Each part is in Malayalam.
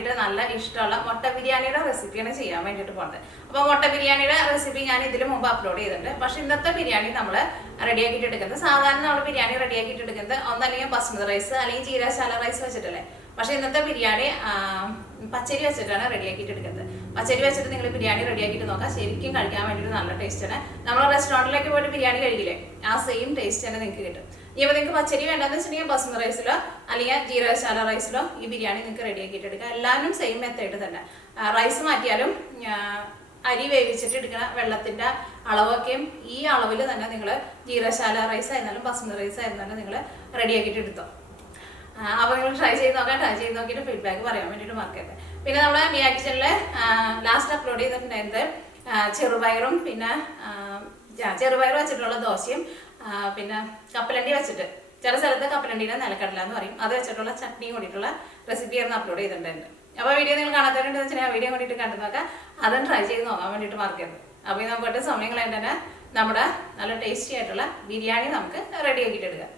വേണ്ടിയിട്ട് നല്ല ഇഷ്ടമുള്ള മുട്ട ബിരിയാണിയുടെ റെസിപ്പിയാണ് ചെയ്യാൻ വേണ്ടിയിട്ട് പോകുന്നത്. അപ്പോൾ മുട്ട ബിരിയാണിയുടെ റെസിപ്പി ഞാൻ ഇതിന് മുമ്പ് അപ്ലോഡ് ചെയ്തിട്ടുണ്ട്. പക്ഷേ ഇന്നത്തെ ബിരിയാണി നമ്മൾ റെഡിയാക്കിയിട്ട് എടുക്കുന്നത് സാധാരണ നമ്മൾ ബിരിയാണി റെഡിയാക്കിയിട്ട് എടുക്കുന്നത് ഒന്നല്ലെങ്കിൽ ബസ്മതി റൈസ് അല്ലെങ്കിൽ ജീരകശാല റൈസ് വെച്ചിട്ടല്ലേ. പക്ഷേ ഇന്നത്തെ ബിരിയാണി പച്ചരി വെച്ചിട്ടാണ് റെഡിയാക്കിയിട്ട് എടുക്കുന്നത്. പച്ചരി വെച്ചിട്ട് നിങ്ങൾ ബിരിയാണി റെഡിയാക്കിയിട്ട് നോക്കാം, ശരിക്കും കഴിക്കാൻ വേണ്ടിയിട്ട് നല്ല ടേസ്റ്റാണ്. നമ്മൾ റെസ്റ്റോറൻറ്റിലേക്ക് പോയിട്ട് ബിരിയാണി കഴിക്കില്ലേ, ആ സെയിം ടേസ്റ്റ് തന്നെ നിങ്ങൾക്ക് കിട്ടും. ഇപ്പോൾ നിങ്ങൾക്ക് പച്ചരി വേണ്ടെന്ന് വെച്ചിട്ടുണ്ടെങ്കിൽ ബസ്മതി റൈസിലോ അല്ലെങ്കിൽ ജീരകശാല റൈസിലോ ഈ ബിരിയാണി നിങ്ങൾക്ക് റെഡിയാക്കിയിട്ട് എടുക്കാം. എല്ലാവരും സെയിം മെത്തേഡ് തന്നെ. റൈസ് മാറ്റിയാലും അരി വേവിച്ചിട്ട് എടുക്കുന്ന വെള്ളത്തിൻ്റെ അളവൊക്കെയും ഈ അളവിൽ തന്നെ നിങ്ങൾ ജീരകശാല റൈസ് ആയിരുന്നാലും ബസ്മതി റൈസ് ആയിരുന്നാലും നിങ്ങൾ റെഡിയാക്കിയിട്ട് എടുത്തോ. അപ്പോൾ നിങ്ങൾ ട്രൈ ചെയ്ത് നോക്കാം. ട്രൈ ചെയ്ത് നോക്കിയിട്ട് ഫീഡ്ബാക്ക് പറയാൻ വേണ്ടിയിട്ട് മറക്കരുത്. പിന്നെ നമ്മൾ മിയ കിച്ചണിൽ ലാസ്റ്റ് അപ്ലോഡ് ചെയ്തിട്ടുണ്ടായിരുന്നത് ചെറുപയറും പിന്നെ ചെറുപയർ വെച്ചിട്ടുള്ള ദോശയും പിന്നെ കപ്പലണ്ടി വെച്ചിട്ട്, ചില സ്ഥലത്ത് കപ്പലണ്ടിയുടെ നിലക്കടല എന്ന് പറയും, അത് വെച്ചിട്ടുള്ള ചട്നിയും കൂടിയിട്ടുള്ള റെസിപ്പിയായിരുന്നു അപ്ലോഡ് ചെയ്തിട്ടുണ്ട്. അപ്പോൾ വീഡിയോ നിങ്ങൾ കാണാത്തവരുണ്ടെന്ന് വെച്ചാൽ ആ വീഡിയോ കൂടിയിട്ട് കണ്ടു നോക്കാം. അതും ട്രൈ ചെയ്ത് നോക്കാൻ വേണ്ടിയിട്ട് മറക്കരുത്. അപ്പോൾ നമുക്ക് സമയം കളയാൻ തന്നെ നമ്മുടെ നല്ല ടേസ്റ്റി ആയിട്ടുള്ള ബിരിയാണി നമുക്ക് റെഡിയാക്കിയിട്ട് എടുക്കാം.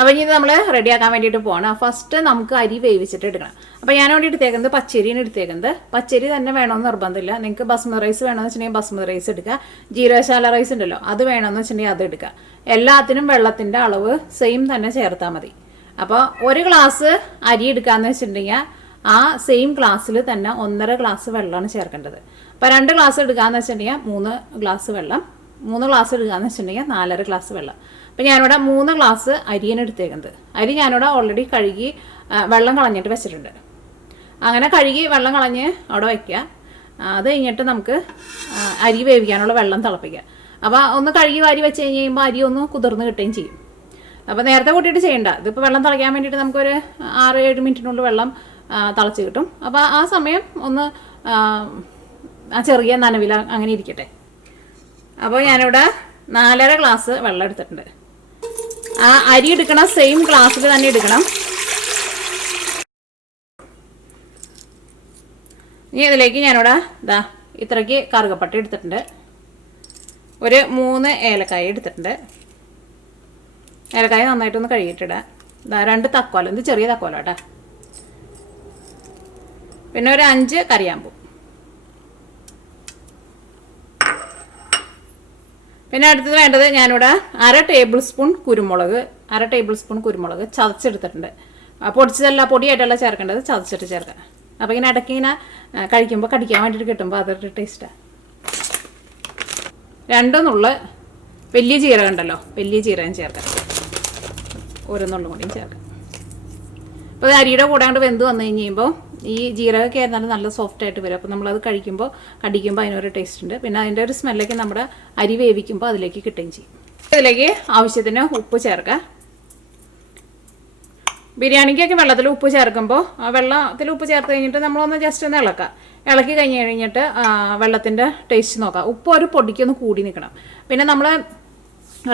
അപ്പോൾ ഇനി നമ്മൾ റെഡിയാക്കാൻ വേണ്ടിയിട്ട് പോകണം. ഫസ്റ്റ് നമുക്ക് അരി വേവിച്ചിട്ട് എടുക്കണം. അപ്പോൾ ഞാൻ വേണ്ടി എടുത്തേക്കുന്നത് പച്ചരിയാണ് എടുത്തേക്കുന്നത്. പച്ചരി തന്നെ വേണമെന്ന് നിർബന്ധമില്ല. നിങ്ങൾക്ക് ബസ്മതി റൈസ് വേണമെന്ന് വെച്ചിട്ടുണ്ടെങ്കിൽ ബസ്മതി റൈസ് എടുക്കുക. ജീരകശാല റൈസ് ഉണ്ടല്ലോ, അത് വേണമെന്ന് വെച്ചിട്ടുണ്ടെങ്കിൽ അത് എടുക്കുക. എല്ലാത്തിനും വെള്ളത്തിൻ്റെ അളവ് സെയിം തന്നെ ചേർത്താൽ മതി. അപ്പോൾ ഒരു ഗ്ലാസ് അരി എടുക്കാമെന്ന് വെച്ചിട്ടുണ്ടെങ്കിൽ ആ സെയിം ഗ്ലാസ്സിൽ തന്നെ 1.5 ഗ്ലാസ് വെള്ളമാണ് ചേർക്കേണ്ടത്. അപ്പോൾ 2 ഗ്ലാസ് എടുക്കാമെന്ന് വെച്ചിട്ടുണ്ടെങ്കിൽ 3 ഗ്ലാസ് വെള്ളം, 3 ഗ്ലാസ് എടുക്കാമെന്ന് വെച്ചിട്ടുണ്ടെങ്കിൽ 4.5 ഗ്ലാസ് വെള്ളം. അപ്പോൾ ഞാനിവിടെ 3 ഗ്ലാസ് അരിയാണ് എടുത്തേക്കുന്നത്. അരി ഞാനിവിടെ ഓൾറെഡി കഴുകി വെള്ളം കളഞ്ഞിട്ട് വെച്ചിട്ടുണ്ട്. അങ്ങനെ കഴുകി വെള്ളം കളഞ്ഞ് അവിടെ വയ്ക്കുക. അത് കഴിഞ്ഞിട്ട് നമുക്ക് അരി വേവിക്കാനുള്ള വെള്ളം തിളപ്പിക്കുക. അപ്പോൾ ഒന്ന് കഴുകി വാരി വെച്ച് കഴിഞ്ഞ് കഴിയുമ്പോൾ അരി ഒന്ന് കുതിർന്ന് കിട്ടുകയും ചെയ്യും. അപ്പോൾ നേരത്തെ കൂട്ടിയിട്ട് ചെയ്യേണ്ട. ഇതിപ്പോൾ വെള്ളം തിളയ്ക്കാൻ വേണ്ടിയിട്ട് നമുക്കൊരു 6-7 മിനിറ്റിനുള്ളിൽ വെള്ളം തിളച്ച് കിട്ടും. അപ്പോൾ ആ സമയം ഒന്ന് ആ ചെറിയ നനവില അങ്ങനെ ഇരിക്കട്ടെ. അപ്പോൾ ഞാനിവിടെ 4.5 ഗ്ലാസ് വെള്ളം എടുത്തിട്ടുണ്ട്. ആ അരി എടുക്കണം സെയിം ഗ്ലാസ്സിൽ തന്നെ എടുക്കണം. ഇനി ഇതിലേക്ക് ഞാനിവിടെ ഇത്രയ്ക്ക് കറുകപ്പട്ട എടുത്തിട്ടുണ്ട്. ഒരു 3 ഏലക്കായ എടുത്തിട്ടുണ്ട്. ഏലക്കായ നന്നായിട്ടൊന്ന് കഴുകിയിട്ടിടാം. 2 തക്കോലം, ഇത് ചെറിയ തക്കോലം കേട്ടോ. പിന്നെ ഒരു 5 കറിയാമ്പൂ. പിന്നെ അടുത്തത് വേണ്ടത് ഞാനിവിടെ 1/2 ടേബിൾ സ്പൂൺ കുരുമുളക് ചതച്ചെടുത്തിട്ടുണ്ട്. പൊടിച്ചതല്ല, പൊടിയായിട്ടല്ല ചേർക്കേണ്ടത്, ചതച്ചിട്ട് ചേർക്കാം. അപ്പോൾ ഇങ്ങനെ ഇടയ്ക്ക് ഇങ്ങനെ കഴിക്കുമ്പോൾ കടിക്കാൻ വേണ്ടിയിട്ട് കിട്ടുമ്പോൾ അതൊരു ടേസ്റ്റാണ്. 2 നുള്ള് വലിയ ജീരകം ഉണ്ടല്ലോ, വലിയ ജീരകം ചേർക്കാം. 1 നുള്ളും കൂടിയും ചേർക്കാം. അപ്പോൾ അത് അരിയുടെ കൂടെ കൊണ്ട് വെന്ത് വന്നു കഴിയുമ്പോൾ ഈ ജീരകമൊക്കെ ആയിരുന്നാലും നല്ല സോഫ്റ്റ് ആയിട്ട് വരും. അപ്പോൾ നമ്മളത് കടിക്കുമ്പോൾ അതിനൊരു ടേസ്റ്റ് ഉണ്ട്. പിന്നെ അതിൻ്റെ ഒരു സ്മെല്ലൊക്കെ നമ്മുടെ അരി വേവിക്കുമ്പോൾ അതിലേക്ക് കിട്ടുകയും ചെയ്യും. ഇതിലേക്ക് ആവശ്യത്തിന് ഉപ്പ് ചേർക്കുക. ബിരിയാണിക്കൊക്കെ വെള്ളത്തിൽ ഉപ്പ് ചേർക്കുമ്പോൾ ആ വെള്ളത്തിൽ ഉപ്പ് ചേർത്ത് കഴിഞ്ഞിട്ട് നമ്മളൊന്ന് ജസ്റ്റ് ഒന്ന് ഇളക്കി കഴിഞ്ഞിട്ട് വെള്ളത്തിൻ്റെ ടേസ്റ്റ് നോക്കാം. ഉപ്പ് ഒരു പൊടിക്കൊന്ന് കൂടി നിൽക്കണം. പിന്നെ നമ്മൾ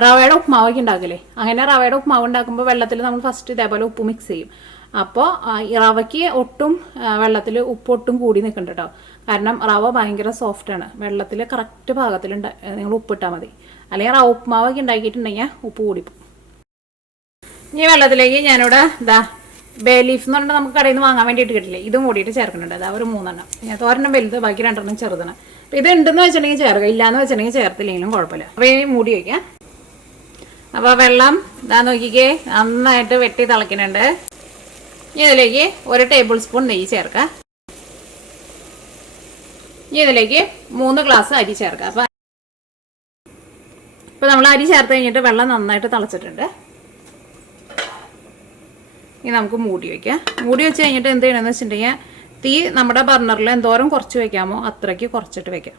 റവയുടെ ഉപ്മാവൊക്കെ ഉണ്ടാക്കില്ലേ, അങ്ങനെ റവയുടെ ഉപ്മാവ് ഉണ്ടാക്കുമ്പോൾ വെള്ളത്തിൽ നമ്മൾ ഫസ്റ്റ് ഇതേപോലെ ഉപ്പ് മിക്സ് ചെയ്യും. അപ്പോൾ ഈ റവയ്ക്ക് ഒട്ടും വെള്ളത്തിൽ ഉപ്പ് ഒട്ടും കൂടി നിൽക്കുന്നുണ്ട് കേട്ടോ. കാരണം റവ ഭയങ്കര സോഫ്റ്റാണ്. വെള്ളത്തിൽ കറക്റ്റ് പാകത്തിൽ നിങ്ങൾ ഉപ്പിട്ടാൽ മതി. അല്ലെങ്കിൽ റവ ഉപ്മാവൊക്കെ ഉണ്ടാക്കിയിട്ടുണ്ടെങ്കിൽ ഉപ്പ് കൂടിപ്പോകും. ഈ വെള്ളത്തിലേക്ക് ഞാനിവിടെ ബേ ലീഫ് എന്ന് പറഞ്ഞാൽ നമുക്ക് കടയിൽ നിന്ന് വാങ്ങാൻ വേണ്ടിയിട്ട് കിട്ടില്ലേ, ഇതും കൂടിയിട്ട് ചേർക്കുന്നുണ്ട്. ഒരു 3 എണ്ണം. ഞാൻ 1 വലുത്, ബാക്കി 2 ചെറുതാണ്. അപ്പോൾ ഇത് ഉണ്ടെന്ന് വെച്ചിട്ടുണ്ടെങ്കിൽ ചേർക്കുക, ഇല്ലയെന്ന് വെച്ചിട്ടുണ്ടെങ്കിൽ ചേർത്തില്ലെങ്കിലും കുഴപ്പമില്ല. അപ്പോൾ ഈ മൂടി വയ്ക്കാം. അപ്പോൾ വെള്ളം നോക്കിക്കേ നന്നായിട്ട് വെട്ടി തിളയ്ക്കുന്നുണ്ട്. ഇനി ഇതിലേക്ക് 1 ടേബിൾ സ്പൂൺ നെയ്യ് ചേർക്കുക. ഇനി ഇതിലേക്ക് 3 ഗ്ലാസ് അരി ചേർക്കുക. അപ്പോൾ നമ്മൾ അരി ചേർത്ത് കഴിഞ്ഞിട്ട് വെള്ളം നന്നായിട്ട് തിളച്ചിട്ടുണ്ട്. ഇനി നമുക്ക് മൂടി വയ്ക്കാം. മൂടി വെച്ച് കഴിഞ്ഞിട്ട് എന്ത് ചെയ്യണമെന്ന് വെച്ചിട്ടുണ്ടെങ്കിൽ തീ നമ്മുടെ ബർണറിൽ എന്തോരം കുറച്ച് വയ്ക്കാമോ അത്രയ്ക്ക് കുറച്ചിട്ട് വയ്ക്കാം.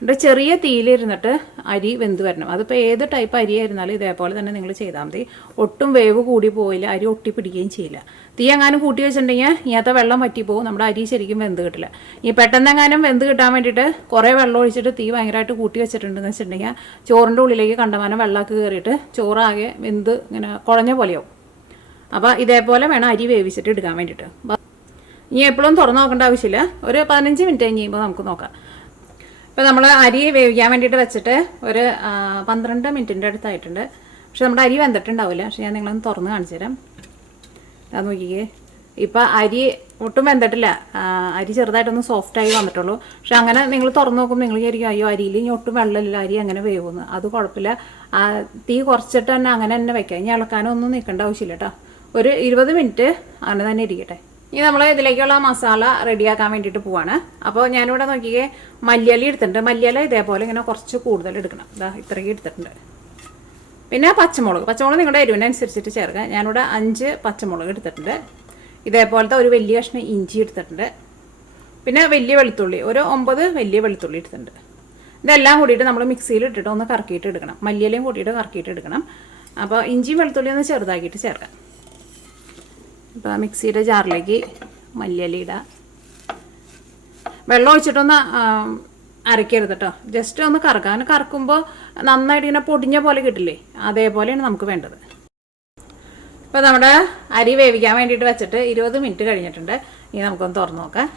എന്നിട്ട് ചെറിയ തീയിലിരുന്നിട്ട് അരി വെന്ത് വരണം. അതിപ്പോൾ ഏത് ടൈപ്പ് അരി ആയിരുന്നാലും ഇതേപോലെ തന്നെ നിങ്ങൾ ചെയ്താൽ മതി. ഒട്ടും വേവ് കൂടി പോയില്ല, അരി ഒട്ടി പിടിക്കുകയും ചെയ്യില്ല. തീ എങ്ങാനും കൂട്ടി വെച്ചിട്ടുണ്ടെങ്കിൽ ഇങ്ങനത്തെ വെള്ളം വറ്റിപ്പോവും, നമ്മുടെ അരി ശരിക്കും വെന്ത് കിട്ടില്ല. ഈ പെട്ടെന്നെങ്ങാനും വെന്ത് കിട്ടാൻ വേണ്ടിയിട്ട് കുറേ വെള്ളം ഒഴിച്ചിട്ട് തീ ഭയങ്കരമായിട്ട് കൂട്ടി വെച്ചിട്ടുണ്ടെന്ന് വെച്ചിട്ടുണ്ടെങ്കിൽ ചോറിൻ്റെ ഉള്ളിലേക്ക് കണ്ടമാനം വെള്ളമൊക്കെ കയറിയിട്ട് ചോറാകെ വെന്ത് ഇങ്ങനെ കുഴഞ്ഞ പോലെയാവും. അപ്പോൾ ഇതേപോലെ വേണം അരി വേവിച്ചിട്ട് എടുക്കാൻ വേണ്ടിയിട്ട്. ഇനി എപ്പോഴും തുറന്ന് നോക്കേണ്ട ആവശ്യമില്ല. ഒരു 15 മിനിറ്റ് കഴിഞ്ഞ് കഴിയുമ്പോൾ നമുക്ക് നോക്കാം. ഇപ്പോൾ നമ്മൾ അരി വേവിക്കാൻ വേണ്ടിയിട്ട് വെച്ചിട്ട് ഒരു 12 മിനിറ്റിൻ്റെ അടുത്തായിട്ടുണ്ട്. പക്ഷെ നമ്മുടെ അരി വെന്തിട്ടുണ്ടാവില്ല. പക്ഷെ ഞാൻ നിങ്ങളൊന്ന് തുറന്ന് കാണിച്ചു തരാം. അത് നോക്കിക്കേ. ഇപ്പം അരി ഒട്ടും വെന്തിട്ടില്ല, അരി ചെറുതായിട്ടൊന്ന് സോഫ്റ്റായി വന്നിട്ടുള്ളൂ. പക്ഷെ അങ്ങനെ നിങ്ങൾ തുറന്ന് നോക്കുമ്പോൾ നിങ്ങൾ വിചാരിക്കും അയ്യോ അരിയിൽ ഇനി ഒട്ടും വെള്ളമില്ല, അരി അങ്ങനെ വേവുന്നു. അത് കുഴപ്പമില്ല, തീ കുറച്ചിട്ട് തന്നെ അങ്ങനെ തന്നെ വെക്കാം. ഇനി ഇളക്കാനൊന്നും നിൽക്കേണ്ട ആവശ്യമില്ല കേട്ടോ. ഒരു 20 മിനിറ്റ് അങ്ങനെ തന്നെ ഇരിക്കട്ടെ. ഇനി നമ്മൾ ഇതിലേക്കുള്ള മസാല റെഡിയാക്കാൻ വേണ്ടിയിട്ട് പോവാണ്. അപ്പോൾ ഞാനിവിടെ നോക്കിയേ മല്ലിയില എടുത്തിട്ടുണ്ട്. മല്ലിയില ഇതേപോലെ ഇങ്ങനെ കുറച്ച് കൂടുതൽ എടുക്കണം. ഇതാ ഇത്രയ്ക്ക് എടുത്തിട്ടുണ്ട്. പിന്നെ പച്ചമുളക് നിങ്ങളുടെ എരിവിനനുസരിച്ചിട്ട് ചേർക്കാം. ഞാനിവിടെ 5 പച്ചമുളക് എടുത്തിട്ടുണ്ട്. ഇതേപോലത്തെ ഒരു വലിയ കഷ്ണം ഇഞ്ചി എടുത്തിട്ടുണ്ട്. പിന്നെ വലിയ വെളുത്തുള്ളി, ഒരു 9 വലിയ വെളുത്തുള്ളി എടുത്തിട്ടുണ്ട്. ഇതെല്ലാം കൂടിയിട്ട് നമ്മൾ മിക്സിയിൽ ഇട്ടിട്ട് ഒന്ന് കറക്കിയിട്ട് എടുക്കണം. മല്ലിയിലയും കൂട്ടിയിട്ട് കറക്കിയിട്ട് എടുക്കണം. അപ്പോൾ ഇഞ്ചിയും വെളുത്തുള്ളിയും ഒന്ന് ചെറുതാക്കിയിട്ട് ചേർക്കാം. അപ്പോൾ മിക്സിയുടെ ജാറിലേക്ക് മല്ലിയില ഇടാം. വെള്ളം ഒഴിച്ചിട്ടൊന്ന് അരയ്ക്കരുത് കേട്ടോ, ജസ്റ്റ് ഒന്ന് കറക്കാം. അങ്ങനെ കറക്കുമ്പോൾ നന്നായിട്ട് ഇങ്ങനെ പൊടിഞ്ഞ പോലെ കിട്ടില്ലേ, അതേപോലെയാണ് നമുക്ക് വേണ്ടത്. ഇപ്പോൾ നമ്മുടെ അരി വേവിക്കാൻ വേണ്ടിയിട്ട് വെച്ചിട്ട് 20 മിനിറ്റ് കഴിഞ്ഞിട്ടുണ്ട്. ഇനി നമുക്കൊന്ന് തുറന്ന് നോക്കാം.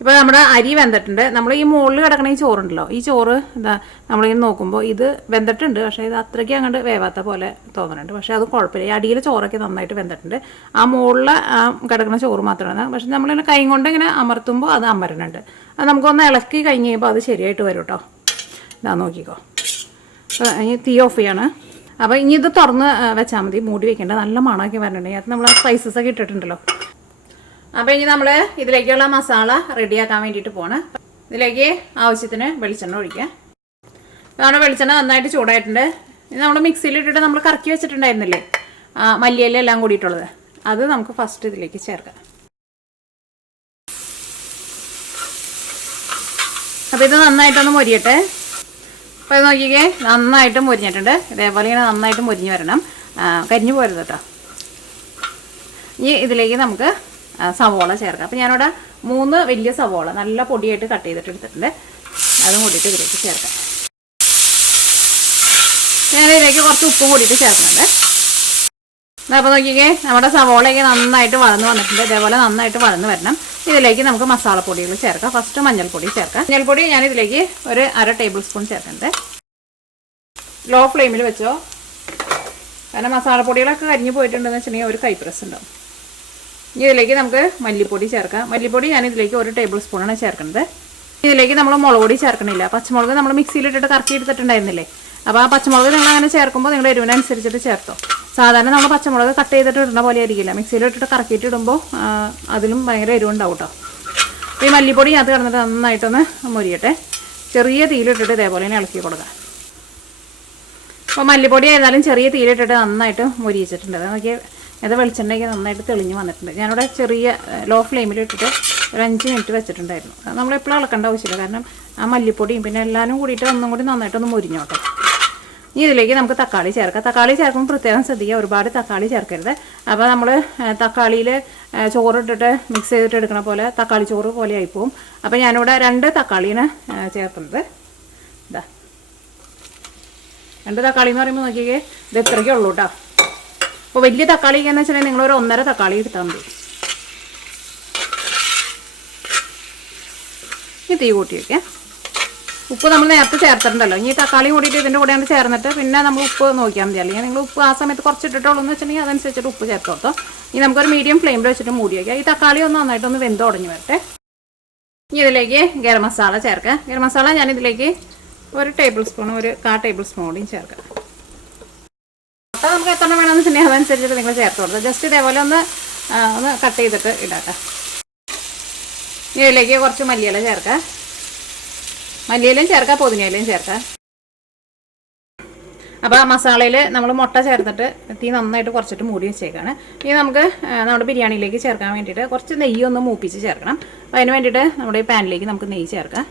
ഇപ്പോൾ നമ്മുടെ അരി വെന്തിട്ടുണ്ട്. നമ്മൾ ഈ മുകളിൽ കിടക്കണ ഈ ചോറുണ്ടല്ലോ, ഈ ചോറ് എന്താ നമ്മളിങ്ങനെ നോക്കുമ്പോൾ ഇത് വെന്തിട്ടുണ്ട്. പക്ഷേ ഇത് അത്രയ്ക്ക് അങ്ങോട്ട് വേവാത്ത പോലെ തോന്നുന്നുണ്ട്. പക്ഷേ അത് കുഴപ്പമില്ല, ഈ അടിയിലെ ചോറൊക്കെ നന്നായിട്ട് വെന്തിട്ടുണ്ട്. ആ മുകളിൽ കിടക്കുന്ന ചോറ് മാത്രമാണ്. പക്ഷേ നമ്മളിങ്ങനെ കൈ കൊണ്ട് ഇങ്ങനെ അമർത്തുമ്പോൾ അത് അമരണുണ്ട്. അത് നമുക്കൊന്ന് ഇളക്കി കഴിഞ്ഞ് കഴിയുമ്പോൾ അത് ശരിയായിട്ട് വരും കേട്ടോ. ഇതാ നോക്കിക്കോ. ഇനി തീ ഓഫ് ചെയ്യാണ്. അപ്പോൾ ഇനി ഇത് തുറന്ന് വെച്ചാൽ മതി, മൂടി വെക്കേണ്ട. നല്ല മണമൊക്കെ വരണുണ്ടെങ്കിൽ അത് നമ്മൾ സ്പൈസസ് ഒക്കെ ഇട്ടിട്ടുണ്ടല്ലോ. അപ്പോൾ ഇനി നമ്മൾ ഇതിലേക്കുള്ള മസാല റെഡിയാക്കാൻ വേണ്ടിയിട്ട് പോവാണ്. ഇതിലേക്ക് ആവശ്യത്തിന് വെളിച്ചെണ്ണ ഒഴിക്കുക. നമ്മുടെ വെളിച്ചെണ്ണ നന്നായിട്ട് ചൂടായിട്ടുണ്ട്. ഇത് നമ്മൾ മിക്സിയിലിട്ടിട്ട് നമ്മൾ കറക്കി വെച്ചിട്ടുണ്ടായിരുന്നില്ലേ മല്ലിയില എല്ലാം കൂടിയിട്ടുള്ളത്, അത് നമുക്ക് ഫസ്റ്റ് ഇതിലേക്ക് ചേർക്കാം. അപ്പോൾ ഇത് നന്നായിട്ടൊന്ന് മൊരിയട്ടെ. അപ്പോൾ ഇത് നോക്കിക്കേ, നന്നായിട്ട് മൊരിഞ്ഞിട്ടുണ്ട്. ഇതേപോലെ ഇങ്ങനെ നന്നായിട്ട് മൊരിഞ്ഞ് വരണം, കരിഞ്ഞു പോരുത് കേട്ടോ. ഇനി ഇതിലേക്ക് നമുക്ക് സവോള ചേർക്കാം. അപ്പോൾ ഞാനിവിടെ 3 വലിയ സവോള നല്ല പൊടിയായിട്ട് കട്ട് ചെയ്തിട്ട് എടുത്തിട്ടുണ്ട്. അതും കൂടിയിട്ട് ഇതിലേക്ക് ചേർക്കാം. ഞാനിതിലേക്ക് കുറച്ച് ഉപ്പും കൂടിയിട്ട് ചേർക്കുന്നുണ്ട്. അപ്പോൾ നോക്കിക്കേ, നമ്മുടെ സവോളയൊക്കെ നന്നായിട്ട് വളർന്ന് വന്നിട്ടുണ്ട്. ഇതേപോലെ നന്നായിട്ട് വളർന്ന് വരണം. ഇതിലേക്ക് നമുക്ക് മസാലപ്പൊടികൾ ചേർക്കാം. ഫസ്റ്റ് മഞ്ഞൾപ്പൊടി ചേർക്കാം. മഞ്ഞൾപ്പൊടി ഞാനിതിലേക്ക് ഒരു 1/2 ടേബിൾ സ്പൂൺ ചേർക്കുന്നുണ്ട്. ലോ ഫ്ലെയിമിൽ വെച്ചോ, കാരണം മസാലപ്പൊടികളൊക്കെ കരിഞ്ഞ് പോയിട്ടുണ്ടെന്ന് വെച്ചിട്ടുണ്ടെങ്കിൽ ഒരു കൈപ്രസ് ഉണ്ടാവും. ഇനി ഇതിലേക്ക് നമുക്ക് മല്ലിപ്പൊടി ചേർക്കാം. മല്ലിപ്പൊടി ഞാനിതിലേക്ക് 1 ടേബിൾ സ്പൂണാണ് ചേർക്കുന്നത്. ഇതിലേക്ക് നമ്മൾ മുളക് പൊടി ചേർക്കണില്ല. പച്ചമുളക് നമ്മൾ മിക്സിയിലിട്ടിട്ട് കറക്കി എടുത്തിട്ടുണ്ടായിരുന്നില്ലേ, അപ്പോൾ ആ പച്ചമുളക് നിങ്ങൾ അങ്ങനെ ചേർക്കുമ്പോൾ നിങ്ങളുടെ എരിവിനനുസരിച്ചിട്ട് ചേർത്തോ. സാധാരണ നമ്മൾ പച്ചമുളക് കട്ട് ചെയ്തിട്ട് ഇടുന്ന പോലെ ആയിരിക്കില്ല, മിക്സിയിലിട്ടിട്ട് കറക്കിയിട്ട് ഇടുമ്പോൾ അതിലും ഭയങ്കര എരിവുണ്ടാവും കേട്ടോ. അപ്പോൾ ഈ മല്ലിപ്പൊടി അത് കിടന്നിട്ട് നന്നായിട്ടൊന്ന് മൊരിയട്ടെ. ചെറിയ തീയിലിട്ടിട്ട് ഇതേപോലെ തന്നെ ഇളക്കി കൊടുക്കാം. അപ്പോൾ മല്ലിപ്പൊടി ആയിരുന്നാലും ചെറിയ തീയിലിട്ടിട്ട് നന്നായിട്ട് മൊരിയിച്ചിട്ടുണ്ട്. നോക്കി അത് വെളിച്ചെണ്ണയ്ക്ക് നന്നായിട്ട് തെളിഞ്ഞ് വന്നിട്ടുണ്ട്. ഞാനിവിടെ ചെറിയ ലോ ഫ്ലെയിമിലിട്ടിട്ട് ഒരു 5 മിനിറ്റ് വെച്ചിട്ടുണ്ടായിരുന്നു. നമ്മളെപ്പോഴും ഇളക്കേണ്ട ആവശ്യമില്ല, കാരണം ആ മല്ലിപ്പൊടിയും പിന്നെ എല്ലാവരും കൂടിയിട്ട് ഒന്നും കൂടി നന്നായിട്ടൊന്ന് മൊരിഞ്ഞോട്ടെ. ഇനി ഇതിലേക്ക് നമുക്ക് തക്കാളി ചേർക്കാം. തക്കാളി ചേർക്കുമ്പോൾ പ്രത്യേകം ശ്രദ്ധിക്കുക, ഒരുപാട് തക്കാളി ചേർക്കരുത്. അപ്പോൾ നമ്മൾ തക്കാളിയിൽ ചോറിട്ടിട്ട് മിക്സ് ചെയ്തിട്ട് എടുക്കണ പോലെ തക്കാളി ചോറ് പോലെ ആയിപ്പോവും. അപ്പോൾ ഞാനിവിടെ 2 തക്കാളിയാണ് ചേർക്കുന്നത്. ഇതാ 2 തക്കാളി എന്ന് പറയുമ്പോൾ നോക്കിയേ, ഇത് ഇത്രയ്ക്കേ ഉള്ളൂ കേട്ടോ. അപ്പോൾ വലിയ തക്കാളിക്ക് എന്ന് വെച്ചിട്ടുണ്ടെങ്കിൽ നിങ്ങളൊരു 1.5 തക്കാളി എടുത്താൽ മതി. ഇനി തീ കൂട്ടി വയ്ക്കാം. ഉപ്പ് നമ്മൾ നേരത്തെ ചേർത്തിട്ടുണ്ടല്ലോ. ഇനി തക്കാളി കൂടിയിട്ട് ഇതിൻ്റെ കൂടെയാണ് ചേർന്നിട്ട് പിന്നെ നമ്മൾ ഉപ്പ് നോക്കിയാൽ മതി. അല്ലെങ്കിൽ നിങ്ങൾ ഉപ്പ് ആ സമയത്ത് കുറച്ചിട്ടിട്ടുള്ളൂ എന്ന് വെച്ചിട്ടുണ്ടെങ്കിൽ അതനുസരിച്ചിട്ട് ഉപ്പ് ചേർത്ത് കൊടുത്തോ. ഇനി നമുക്കൊരു മീഡിയം ഫ്ലെയിമിൽ വെച്ചിട്ട് മൂടി വയ്ക്കാം. ഈ തക്കാളി ഒന്ന് നന്നായിട്ടൊന്ന് വെന്ത് ഉടഞ്ഞ് വരട്ടെ. ഇനി ഇതിലേക്ക് ഗരം മസാല ചേർക്കാം. ഗരം മസാല ഞാനിതിലേക്ക് 1 ടേബിൾ സ്പൂൺ, ഒരു 1/4 ടേബിൾ സ്പൂൺ കൂടിയും ചേർക്കാം. അപ്പോൾ നമുക്ക് എത്ര വേണമെന്ന് വെച്ചിട്ടുണ്ടെങ്കിൽ അതനുസരിച്ചിട്ട് നിങ്ങൾ ചേർത്ത് കൊടുത്തത്. ജസ്റ്റ് ഇതേപോലെ ഒന്ന് കട്ട് ചെയ്തിട്ട് ഇടാക്കാം. ഇനി ഇതിലേക്ക് കുറച്ച് മല്ലിയില ചേർക്കാം. മല്ലിയിലയും ചേർക്കാം, പുതിനയിലയും ചേർക്കാം. അപ്പോൾ ആ മസാലയിൽ നമ്മൾ മുട്ട ചേർത്തിട്ട് തീ നന്നായിട്ട് കുറച്ചിട്ട് മൂടി വെച്ചേക്കാണ്. ഇനി നമുക്ക് നമ്മുടെ ബിരിയാണിയിലേക്ക് ചേർക്കാൻ വേണ്ടിയിട്ട് കുറച്ച് നെയ്യ് ഒന്ന് മൂപ്പിച്ച് ചേർക്കണം. അപ്പോൾ അതിന് വേണ്ടിയിട്ട് നമ്മുടെ ഈ പാനിലേക്ക് നമുക്ക് നെയ്യ് ചേർക്കാം.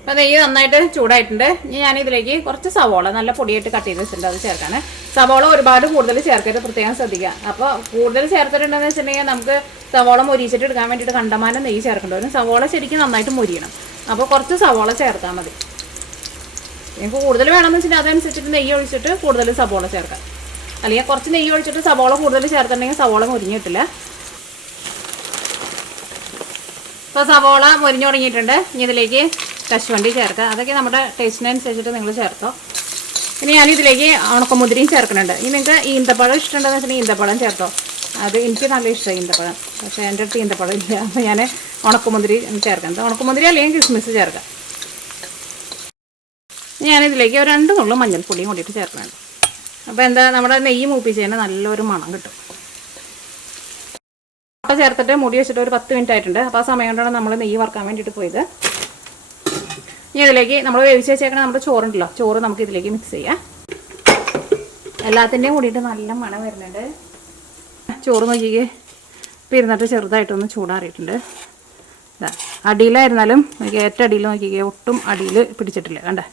അപ്പോൾ നെയ്യ് നന്നായിട്ട് ചൂടായിട്ടുണ്ട്. ഇനി ഞാനിതിലേക്ക് കുറച്ച് സവോള നല്ല പൊടിയായിട്ട് കട്ട് ചെയ്ത് വെച്ചിട്ടുണ്ട്, അത് ചേർക്കാണ്. സവോള ഒരുപാട് കൂടുതൽ ചേർക്കരുത്, പ്രത്യേകം ശ്രദ്ധിക്കുക. അപ്പോൾ കൂടുതൽ ചേർത്തിട്ടുണ്ടെന്ന് വെച്ചിട്ടുണ്ടെങ്കിൽ നമുക്ക് സവോള മൊരിച്ചിട്ട് എടുക്കാൻ വേണ്ടിയിട്ട് കണ്ടമാനം നെയ്യ് ചേർക്കേണ്ടി വരും. സവോള ശരിക്കും നന്നായിട്ട് മൊരിയണം. അപ്പോൾ കുറച്ച് സവോള ചേർത്താൽ മതി. നിങ്ങൾക്ക് കൂടുതൽ വേണമെന്ന് വെച്ചിട്ടുണ്ടെങ്കിൽ അതനുസരിച്ചിട്ട് നെയ്യ് ഒഴിച്ചിട്ട് കൂടുതൽ സവോള ചേർക്കാം. അല്ലെങ്കിൽ കുറച്ച് നെയ്യ് ഒഴിച്ചിട്ട് സവോള കൂടുതൽ ചേർത്തിട്ടുണ്ടെങ്കിൽ സവോള മൊരിഞ്ഞ് കിട്ടില്ല. ഇപ്പോൾ സവോള മൊരിഞ്ഞ് തുടങ്ങിയിട്ടുണ്ട്. ഇനി ഇതിലേക്ക് കശുവണ്ടി ചേർക്കുക. അതൊക്കെ നമ്മുടെ ടേസ്റ്റിനനുസരിച്ചിട്ട് നിങ്ങൾ ചേർത്തോ. ഇനി ഞാനിതിലേക്ക് ഉണക്കമുന്തിരിയും ചേർക്കുന്നുണ്ട്. ഇനി നിങ്ങൾക്ക് ഈന്തപ്പഴം ഇഷ്ടമുണ്ടെന്ന് വെച്ചിട്ടുണ്ടെങ്കിൽ ഈന്തപ്പഴം ചേർത്തോ. അത് എനിക്ക് നല്ല ഇഷ്ടമായി ഈന്തപ്പഴം, പക്ഷേ എൻ്റെ അടുത്ത് ഈന്തപ്പഴം ഇല്ല. അപ്പോൾ ഞാൻ ഉണക്കമുന്തിരി ചേർക്കുന്നത്. ഉണക്കമുന്തിരി അല്ലെങ്കിൽ കിസ്മിസ് ചേർക്കാം. ഞാനിതിലേക്ക് ഒരു 2 നുള്ളു മഞ്ഞൾപ്പൊടിയും കൂടിയിട്ട് ചേർക്കുന്നുണ്ട്. അപ്പോൾ എന്താ, നമ്മുടെ നെയ്യ് മൂപ്പിച്ചതിന് നല്ലൊരു മണം കിട്ടും. മുട്ട ചേർത്തിട്ട് മൂടി വെച്ചിട്ട് ഒരു 10 മിനിറ്റ് ആയിട്ടുണ്ട്. അപ്പോൾ ആ സമയം കൊണ്ടാണ് നമ്മൾ നെയ്യ് വറുക്കാൻ വേണ്ടിയിട്ട് പോയത്. ഇനി ഇതിലേക്ക് നമ്മൾ വേവിച്ച് വെച്ചേക്കണ നമ്മുടെ ചോറുണ്ടല്ലോ, ചോറ് നമുക്ക് ഇതിലേക്ക് മിക്സ് ചെയ്യാം. എല്ലാത്തിൻ്റെയും കൂടിയിട്ട് നല്ല മണം വരുന്നുണ്ട്. ചോറ് നോക്കിക്കേ, ഇപ്പം ഇരുന്നിട്ട് ചെറുതായിട്ടൊന്ന് ചൂടാറിയിട്ടുണ്ട്. അടിയിലായിരുന്നാലും ഏറ്റവും അടിയിൽ നോക്കിക്കേ, ഒട്ടും അടിയിൽ പിടിച്ചിട്ടില്ല കണ്ടേ.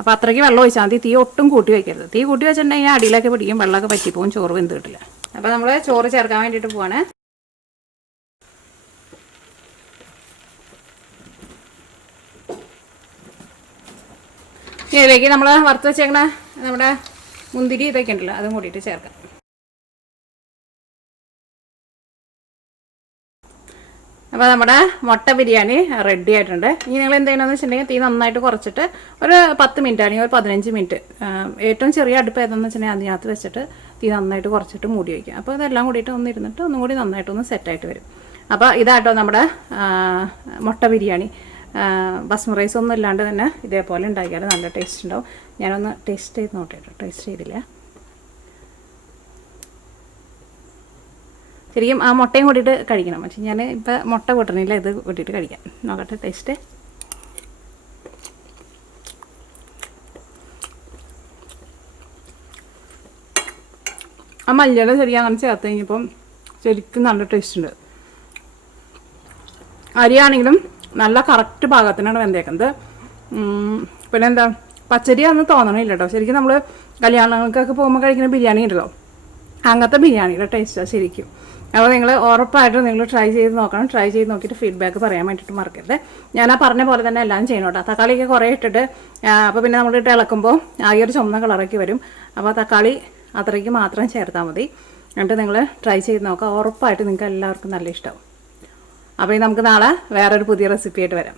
അപ്പോൾ അത്രയ്ക്ക് വെള്ളം ഒഴിച്ചാൽ മതി. തീ ഒട്ടും കൂട്ടി വയ്ക്കരുത്. തീ കൂട്ടി വെച്ചിട്ടുണ്ടെങ്കിൽ അടിയിലൊക്കെ പിടിക്കും, വെള്ളമൊക്കെ പറ്റിപ്പോവും, ചോറ് വെന്ത് കിട്ടില്ല. അപ്പോൾ നമ്മൾ ചോറ് ചേർക്കാൻ വേണ്ടിയിട്ട് പോവാണ്. ഇതിലേക്ക് നമ്മൾ വറുത്ത് വെച്ചേക്കണ നമ്മുടെ മുന്തിരി ഇതൊക്കെ ഉണ്ടല്ലോ, അതും കൂടിയിട്ട് ചേർക്കാം. അപ്പോൾ നമ്മുടെ മുട്ട ബിരിയാണി റെഡി ആയിട്ടുണ്ട്. ഇനി നിങ്ങൾ എന്ത് ചെയ്യണമെന്ന് വെച്ചിട്ടുണ്ടെങ്കിൽ തീ നന്നായിട്ട് കുറച്ചിട്ട് ഒരു 10 മിനിറ്റ് അല്ലെങ്കിൽ ഒരു 15 മിനിറ്റ്, ഏറ്റവും ചെറിയ അടുപ്പ് ഏതെന്ന് വെച്ചിട്ടുണ്ടെങ്കിൽ അതിനകത്ത് വെച്ചിട്ട് തീ നന്നായിട്ട് കുറച്ചിട്ട് മൂടി വയ്ക്കുക. അപ്പോൾ ഇതെല്ലാം കൂടിയിട്ട് ഒന്ന് ഇരുന്നിട്ട് ഒന്നും കൂടി നന്നായിട്ടൊന്ന് സെറ്റായിട്ട് വരും. അപ്പോൾ ഇതാട്ടോ നമ്മുടെ മുട്ട ബിരിയാണി. ബസ്മതി റൈസ് ഒന്നും ഇല്ലാണ്ട് തന്നെ ഇതേപോലെ ഉണ്ടാക്കിയാൽ നല്ല ടേസ്റ്റ് ഉണ്ടാവും. ഞാനൊന്ന് ടേസ്റ്റ് ചെയ്ത് നോക്കിയിട്ട് ടേസ്റ്റ് ചെയ്തില്ല. ശരിക്കും ആ മുട്ടയും കൂട്ടിയിട്ട് കഴിക്കണം. പക്ഷേ ഞാൻ ഇപ്പോൾ മുട്ട കൂട്ടണില്ല, ഇത് കൂട്ടിയിട്ട് കഴിക്കാം. നോക്കട്ടെ ടേസ്റ്റ്. ആ മല്ലിയില ശരിക്കും അങ്ങനെ ചേർത്ത് കഴിഞ്ഞപ്പം ശരിക്കും നല്ല ടേസ്റ്റ് ഉണ്ട്. അരിയാണെങ്കിലും നല്ല കറക്റ്റ് പാകത്തിനാണ് വെന്തേക്കുന്നത്. പിന്നെ എന്താ, പച്ചരിയാണെന്ന് തോന്നണില്ല കേട്ടോ. ശരിക്കും നമ്മൾ കല്യാണങ്ങൾക്കൊക്കെ പോകുമ്പോൾ കഴിക്കുന്ന ബിരിയാണി ഉണ്ടല്ലോ, അങ്ങനത്തെ ബിരിയാണിയുടെ ടേസ്റ്റാണ് ശരിക്കും. അപ്പോൾ നിങ്ങൾ ഉറപ്പായിട്ടും നിങ്ങൾ ട്രൈ ചെയ്ത് നോക്കണം. ട്രൈ ചെയ്ത് നോക്കിയിട്ട് ഫീഡ്ബാക്ക് പറയാൻ വേണ്ടിയിട്ട് മറക്കരുത്. ഞാൻ ആ പറഞ്ഞ പോലെ തന്നെ എല്ലാം ചെയ്യണം കേട്ടോ. തക്കാളിയൊക്കെ കുറേ ഇട്ടിട്ട് അപ്പോൾ പിന്നെ നമ്മളിട്ട് ഇളക്കുമ്പോൾ ആ ഒരു ചുമന്ന കളറൊക്കെ വരും. അപ്പോൾ തക്കാളി അത്രയ്ക്ക് മാത്രം ചേർത്താൽ മതി. എന്നിട്ട് നിങ്ങൾ ട്രൈ ചെയ്ത് നോക്കുക. ഉറപ്പായിട്ട് നിങ്ങൾക്ക് എല്ലാവർക്കും നല്ല ഇഷ്ടമാവും. അപ്പോൾ നമുക്ക് നാളെ വേറൊരു പുതിയ റെസിപ്പി ആയിട്ട് വരാം.